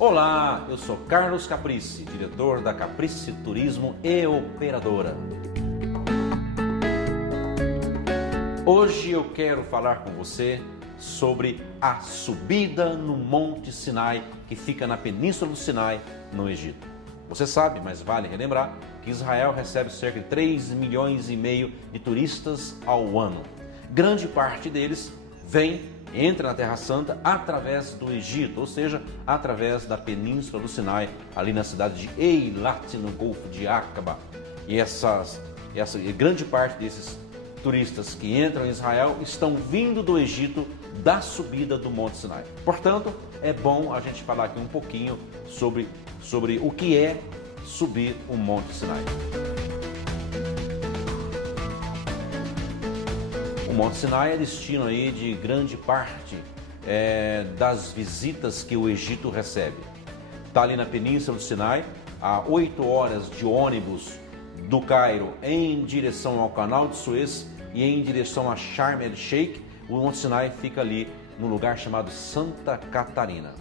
Olá, eu sou Carlos Caprici, diretor da Caprici Turismo e operadora. Hoje eu quero falar com você sobre a subida no Monte Sinai, que fica na Península do Sinai, no Egito. Você sabe, mas vale relembrar, que Israel recebe cerca de 3,5 milhões de turistas ao ano. Grande parte deles entra na Terra Santa através do Egito, ou seja, através da Península do Sinai, ali na cidade de Eilat, no Golfo de Aqaba. E essa grande parte desses turistas que entram em Israel estão vindo do Egito, da subida do Monte Sinai. Portanto, é bom a gente falar aqui um pouquinho sobre o que é subir o Monte Sinai. O Monte Sinai é destino aí de grande parte das visitas que o Egito recebe. Está ali na Península do Sinai, a 8 horas de ônibus do Cairo em direção ao Canal de Suez e em direção a Sharm el-Sheikh. O Monte Sinai fica ali no lugar chamado Santa Catarina.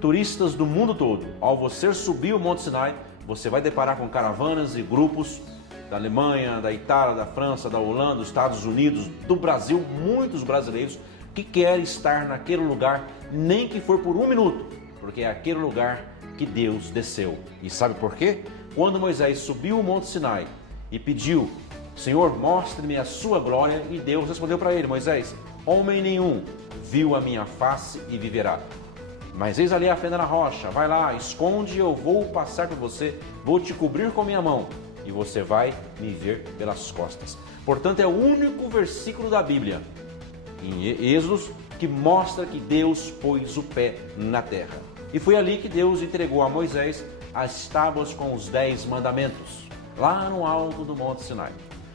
Turistas do mundo todo, ao você subir o Monte Sinai, você vai deparar com caravanas e grupos da Alemanha, da Itália, da França, da Holanda, dos Estados Unidos, do Brasil, muitos brasileiros que querem estar naquele lugar, nem que for por um minuto, porque é aquele lugar que Deus desceu. E sabe por quê? Quando Moisés subiu o Monte Sinai e pediu: Senhor, mostre-me a sua glória, e Deus respondeu para ele: Moisés, homem nenhum viu a minha face e viverá. Mas eis ali a fenda na rocha, vai lá, esconde, eu vou passar por você, vou te cobrir com minha mão, e você vai me ver pelas costas. Portanto, é o único versículo da Bíblia, em Êxodo, que mostra que Deus pôs o pé na terra. E foi ali que Deus entregou a Moisés as tábuas com os 10 mandamentos, lá no alto do Monte Sinai.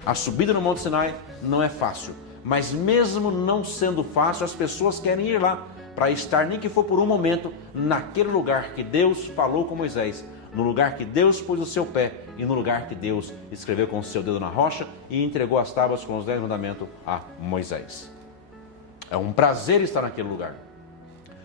A subida no Monte Sinai não é fácil, mas mesmo não sendo fácil, as pessoas querem ir lá para estar, nem que for por um momento, naquele lugar que Deus falou com Moisés, no lugar que Deus pôs o seu pé e no lugar que Deus escreveu com o seu dedo na rocha e entregou as tábuas com os 10 mandamentos a Moisés. É um prazer estar naquele lugar.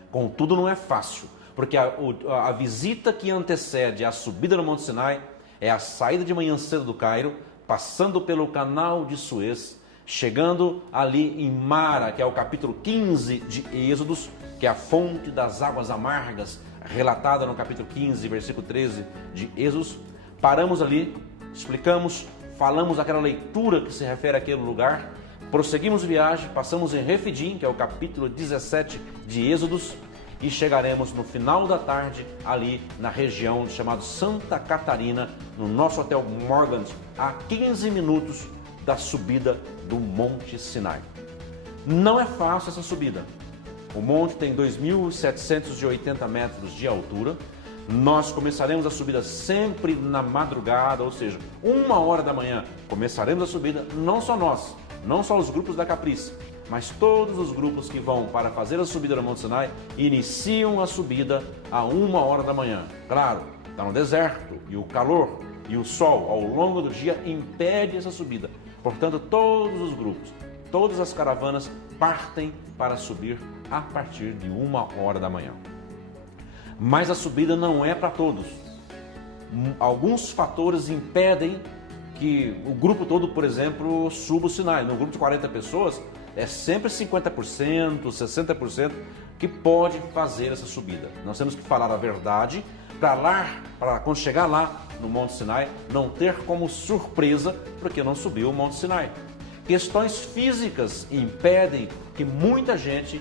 Contudo, não é fácil, porque a visita que antecede a subida no Monte Sinai é a saída de manhã cedo do Cairo, passando pelo Canal de Suez, chegando ali em Mara, que é o capítulo 15 de Êxodo, que é a fonte das águas amargas, relatada no capítulo 15, versículo 13 de Êxodo. Paramos ali, explicamos, falamos aquela leitura que se refere àquele lugar, prosseguimos viagem, passamos em Refidim, que é o capítulo 17 de Êxodo, e chegaremos no final da tarde ali na região chamada Santa Catarina, no nosso hotel Morgan, a 15 minutos da subida do Monte Sinai. Não é fácil essa subida. O monte tem 2.780 metros de altura. Nós começaremos a subida sempre na madrugada, ou seja, 1h da manhã começaremos a subida, não só nós, não só os grupos da Caprici, mas todos os grupos que vão para fazer a subida no Monte Sinai iniciam a subida a 1h da manhã. Claro, está no deserto e o calor e o sol ao longo do dia impede essa subida. Portanto, todos os grupos, todas as caravanas partem para subir a partir de 1h da manhã. Mas a subida não é para todos. Alguns fatores impedem que o grupo todo, por exemplo, suba o Sinai. No grupo de 40 pessoas, é sempre 50%, 60% que pode fazer essa subida. Nós temos que falar a verdade para quando chegar lá no Monte Sinai, não ter como surpresa porque não subiu o Monte Sinai. Questões físicas impedem que muita gente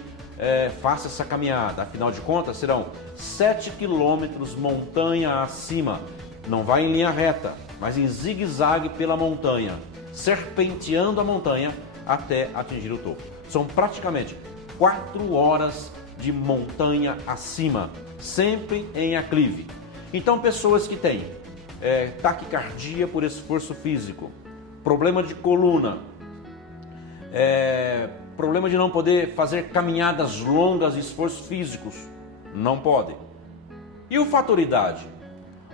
faça essa caminhada. Afinal de contas, serão 7 quilômetros montanha acima. Não vai em linha reta, mas em zigue-zague pela montanha, serpenteando a montanha até atingir o topo. São praticamente 4 horas de montanha acima, sempre em aclive. Então, pessoas que têm taquicardia por esforço físico, problema de coluna, problema de não poder fazer caminhadas longas e esforços físicos, não podem. E o fator idade?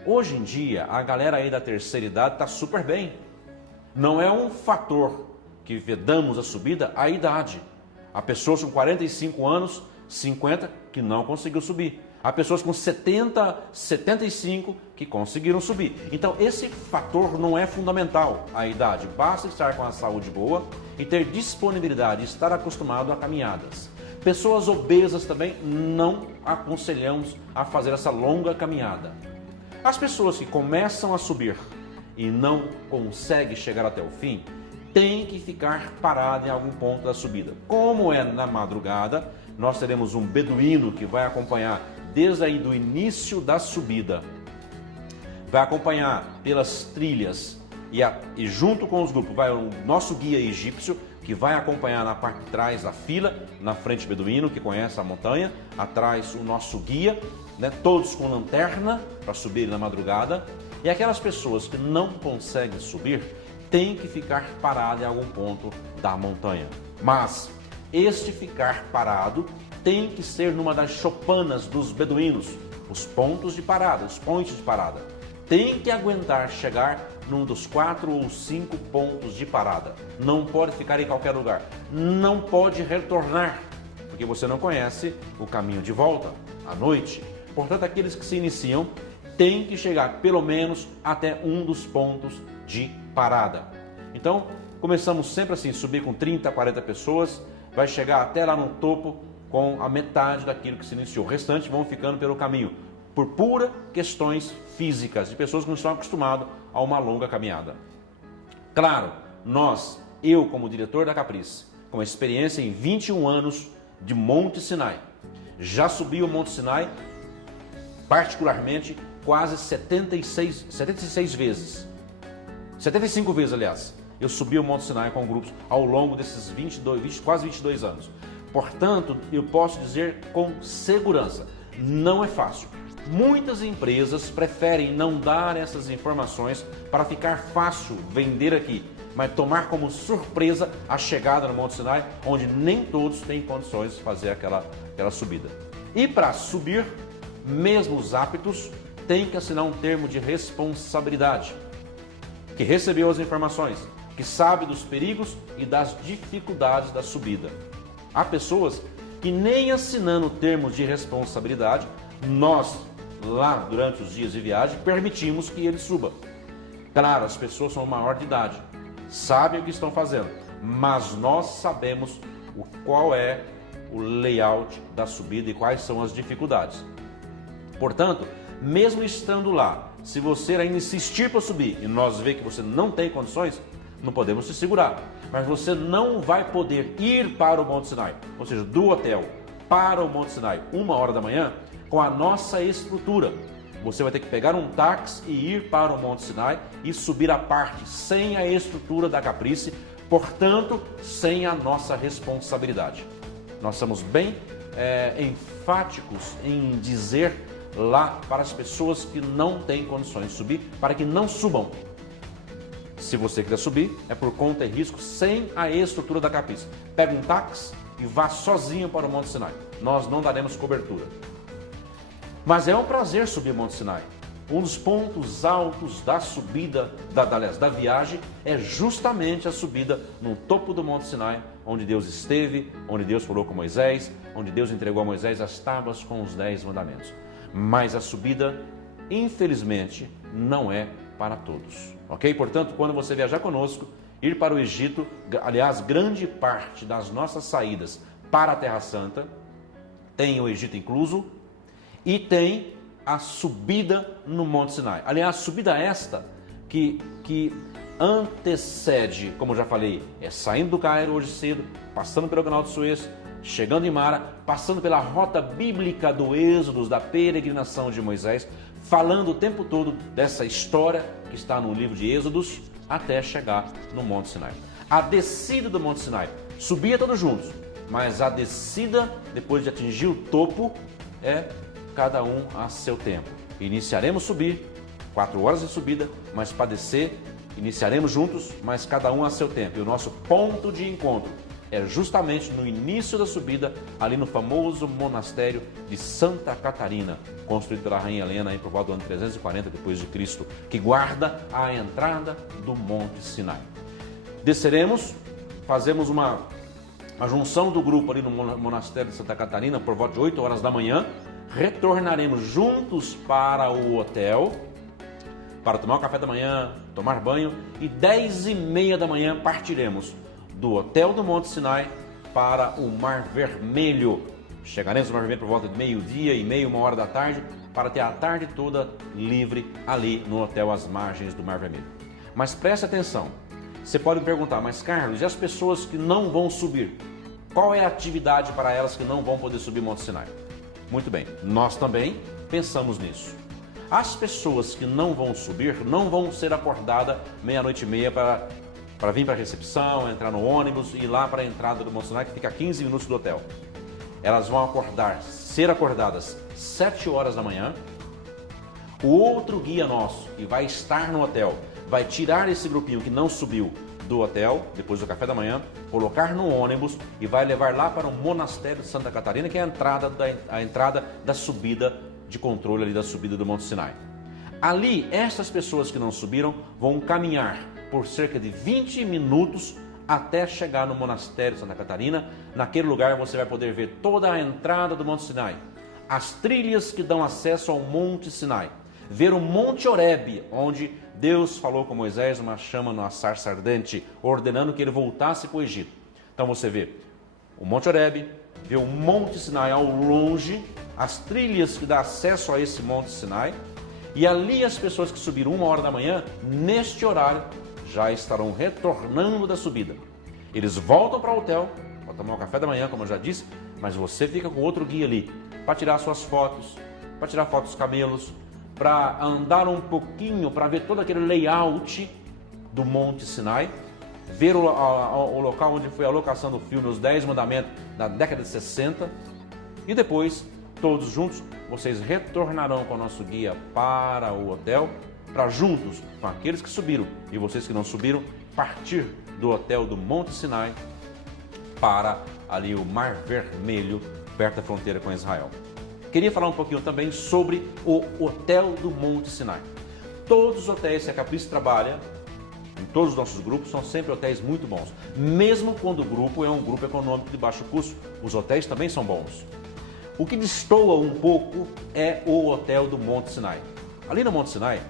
Hoje em dia, a galera aí da terceira idade está super bem. Não é um fator que vedamos a subida, a idade. Há pessoas com 45 anos, 50, que não conseguiu subir. Há pessoas com 70, 75 que conseguiram subir. Então, esse fator não é fundamental, a idade. Basta estar com a saúde boa e ter disponibilidade, estar acostumado a caminhadas. Pessoas obesas também não aconselhamos a fazer essa longa caminhada. As pessoas que começam a subir e não conseguem chegar até o fim, têm que ficar paradas em algum ponto da subida. Como é na madrugada, nós teremos um beduíno que vai acompanhar desde aí do início da subida. Vai acompanhar pelas trilhas e junto com os grupos vai o nosso guia egípcio, que vai acompanhar na parte de trás da fila, na frente o beduíno, que conhece a montanha, atrás o nosso guia, né, todos com lanterna para subir na madrugada. E aquelas pessoas que não conseguem subir, têm que ficar paradas em algum ponto da montanha. Mas este ficar parado tem que ser numa das choupanas dos beduínos, os pontos de parada, os pontos de parada. Tem que aguentar chegar num dos 4 ou 5 pontos de parada. Não pode ficar em qualquer lugar. Não pode retornar, porque você não conhece o caminho de volta à noite. Portanto, aqueles que se iniciam têm que chegar pelo menos até um dos pontos de parada. Então, começamos sempre assim, subir com 30, 40 pessoas, vai chegar até lá no topo com a metade daquilo que se iniciou. O restante vão ficando pelo caminho, por pura questões físicas, de pessoas que não estão acostumadas a uma longa caminhada. Claro, eu como diretor da Caprice, com experiência em 21 anos de Monte Sinai, já subi o Monte Sinai, particularmente, quase 76 vezes. 75 vezes, aliás. Eu subi o Monte Sinai com grupos ao longo desses quase 22 anos. Portanto, eu posso dizer com segurança, não é fácil. Muitas empresas preferem não dar essas informações para ficar fácil vender aqui, mas tomar como surpresa a chegada no Monte Sinai, onde nem todos têm condições de fazer aquela subida. E para subir, mesmo os aptos têm que assinar um termo de responsabilidade, que recebeu as informações, que sabe dos perigos e das dificuldades da subida. Há pessoas que nem assinando termos de responsabilidade, nós, lá durante os dias de viagem, permitimos que ele suba. Claro, as pessoas são maior de idade, sabem o que estão fazendo, mas nós sabemos qual é o layout da subida e quais são as dificuldades. Portanto, mesmo estando lá, se você ainda insistir para subir e nós ver que você não tem condições, não podemos te segurar. Mas você não vai poder ir para o Monte Sinai, ou seja, do hotel para o Monte Sinai, 1h da manhã, com a nossa estrutura. Você vai ter que pegar um táxi e ir para o Monte Sinai e subir a parte sem a estrutura da Caprice, portanto, sem a nossa responsabilidade. Nós somos bem enfáticos em dizer lá para as pessoas que não têm condições de subir, para que não subam. Se você quiser subir, é por conta e risco sem a estrutura da Caprice. Pega um táxi e vá sozinho para o Monte Sinai. Nós não daremos cobertura. Mas é um prazer subir o Monte Sinai. Um dos pontos altos da subida, da viagem, é justamente a subida no topo do Monte Sinai, onde Deus esteve, onde Deus falou com Moisés, onde Deus entregou a Moisés as tábuas com os 10 mandamentos. Mas a subida, infelizmente, não é para todos. Ok? Portanto, quando você viajar conosco, ir para o Egito, aliás, grande parte das nossas saídas para a Terra Santa, tem o Egito incluso, e tem a subida no Monte Sinai. Aliás, subida esta que antecede, como já falei, é saindo do Cairo hoje cedo, passando pelo Canal de Suez, chegando em Mara, passando pela rota bíblica do Êxodo, da peregrinação de Moisés, falando o tempo todo dessa história que está no livro de Êxodos, até chegar no Monte Sinai. A descida do Monte Sinai, subia todos juntos, mas a descida, depois de atingir o topo, é cada um a seu tempo. Iniciaremos subir, 4 horas de subida, mas para descer, iniciaremos juntos, mas cada um a seu tempo. E o nosso ponto de encontro é justamente no início da subida, ali no famoso monastério de Santa Catarina, construído pela Rainha Helena por volta do ano 340 depois de Cristo, que guarda a entrada do Monte Sinai. Desceremos, fazemos a junção do grupo ali no monastério de Santa Catarina por volta de 8 horas da manhã, retornaremos juntos para o hotel, para tomar um café da manhã, tomar banho, e 10h30 da manhã partiremos do hotel do Monte Sinai para o Mar Vermelho. Chegaremos no Mar Vermelho por volta de meio-dia e meia, 1h da tarde, para ter a tarde toda livre ali no hotel às margens do Mar Vermelho. Mas preste atenção, você pode me perguntar, mas Carlos, e as pessoas que não vão subir? Qual é a atividade para elas que não vão poder subir Monte Sinai? Muito bem, nós também pensamos nisso. As pessoas que não vão subir não vão ser acordadas 00:30 para vir para a recepção, entrar no ônibus e ir lá para a entrada do Monte Sinai, que fica a 15 minutos do hotel. Elas vão ser acordadas 7h da manhã. O outro guia nosso, que vai estar no hotel, vai tirar esse grupinho que não subiu do hotel, depois do café da manhã, colocar no ônibus e vai levar lá para o Monastério de Santa Catarina, que é a entrada da subida de controle ali da subida do Monte Sinai. Ali, essas pessoas que não subiram vão caminhar por cerca de 20 minutos até chegar no Monastério de Santa Catarina. Naquele lugar você vai poder ver toda a entrada do Monte Sinai, as trilhas que dão acesso ao Monte Sinai, ver o Monte Horebe, onde Deus falou com Moisés uma chama numa sarça ardente, ordenando que ele voltasse para o Egito. Então você vê o Monte Horebe, vê o Monte Sinai ao longe, as trilhas que dão acesso a esse Monte Sinai, e ali as pessoas que subiram 1h da manhã, neste horário, já estarão retornando da subida. Eles voltam para o hotel, para tomar um café da manhã, como eu já disse, mas você fica com outro guia ali, para tirar suas fotos, para tirar fotos dos camelos, para andar um pouquinho, para ver todo aquele layout do Monte Sinai, ver o local onde foi a locação do filme Os 10 Mandamentos, da década de 60, e depois, todos juntos, vocês retornarão com o nosso guia para o hotel, para juntos, com aqueles que subiram e vocês que não subiram, partir do hotel do Monte Sinai para ali o Mar Vermelho, perto da fronteira com Israel. Queria falar um pouquinho também sobre o Hotel do Monte Sinai. Todos os hotéis que a Caprice trabalha, em todos os nossos grupos, são sempre hotéis muito bons. Mesmo quando o grupo é um grupo econômico de baixo custo, os hotéis também são bons. O que destoa um pouco é o Hotel do Monte Sinai. Ali no Monte Sinai,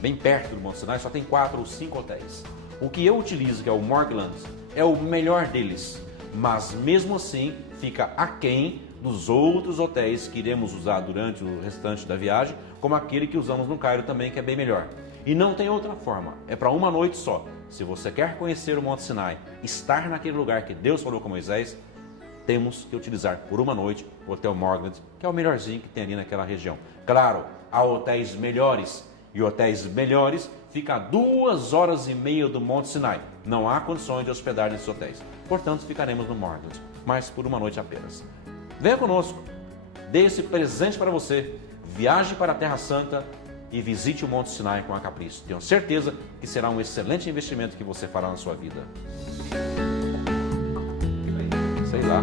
bem perto do Monte Sinai, só tem 4 ou 5 hotéis. O que eu utilizo, que é o Morglands, é o melhor deles, mas mesmo assim fica aquém dos outros hotéis que iremos usar durante o restante da viagem, como aquele que usamos no Cairo também, que é bem melhor. E não tem outra forma, é para uma noite só. Se você quer conhecer o Monte Sinai, estar naquele lugar que Deus falou com Moisés, temos que utilizar por uma noite o Hotel Morglands, que é o melhorzinho que tem ali naquela região. Claro, há hotéis melhores, e hotéis melhores fica a 2h30 do Monte Sinai. Não há condições de hospedar nesses hotéis. Portanto, ficaremos no Morglands, mas por uma noite apenas. Venha conosco, dê esse presente para você, viaje para a Terra Santa e visite o Monte Sinai com a Caprice. Tenho certeza que será um excelente investimento que você fará na sua vida. Sei lá.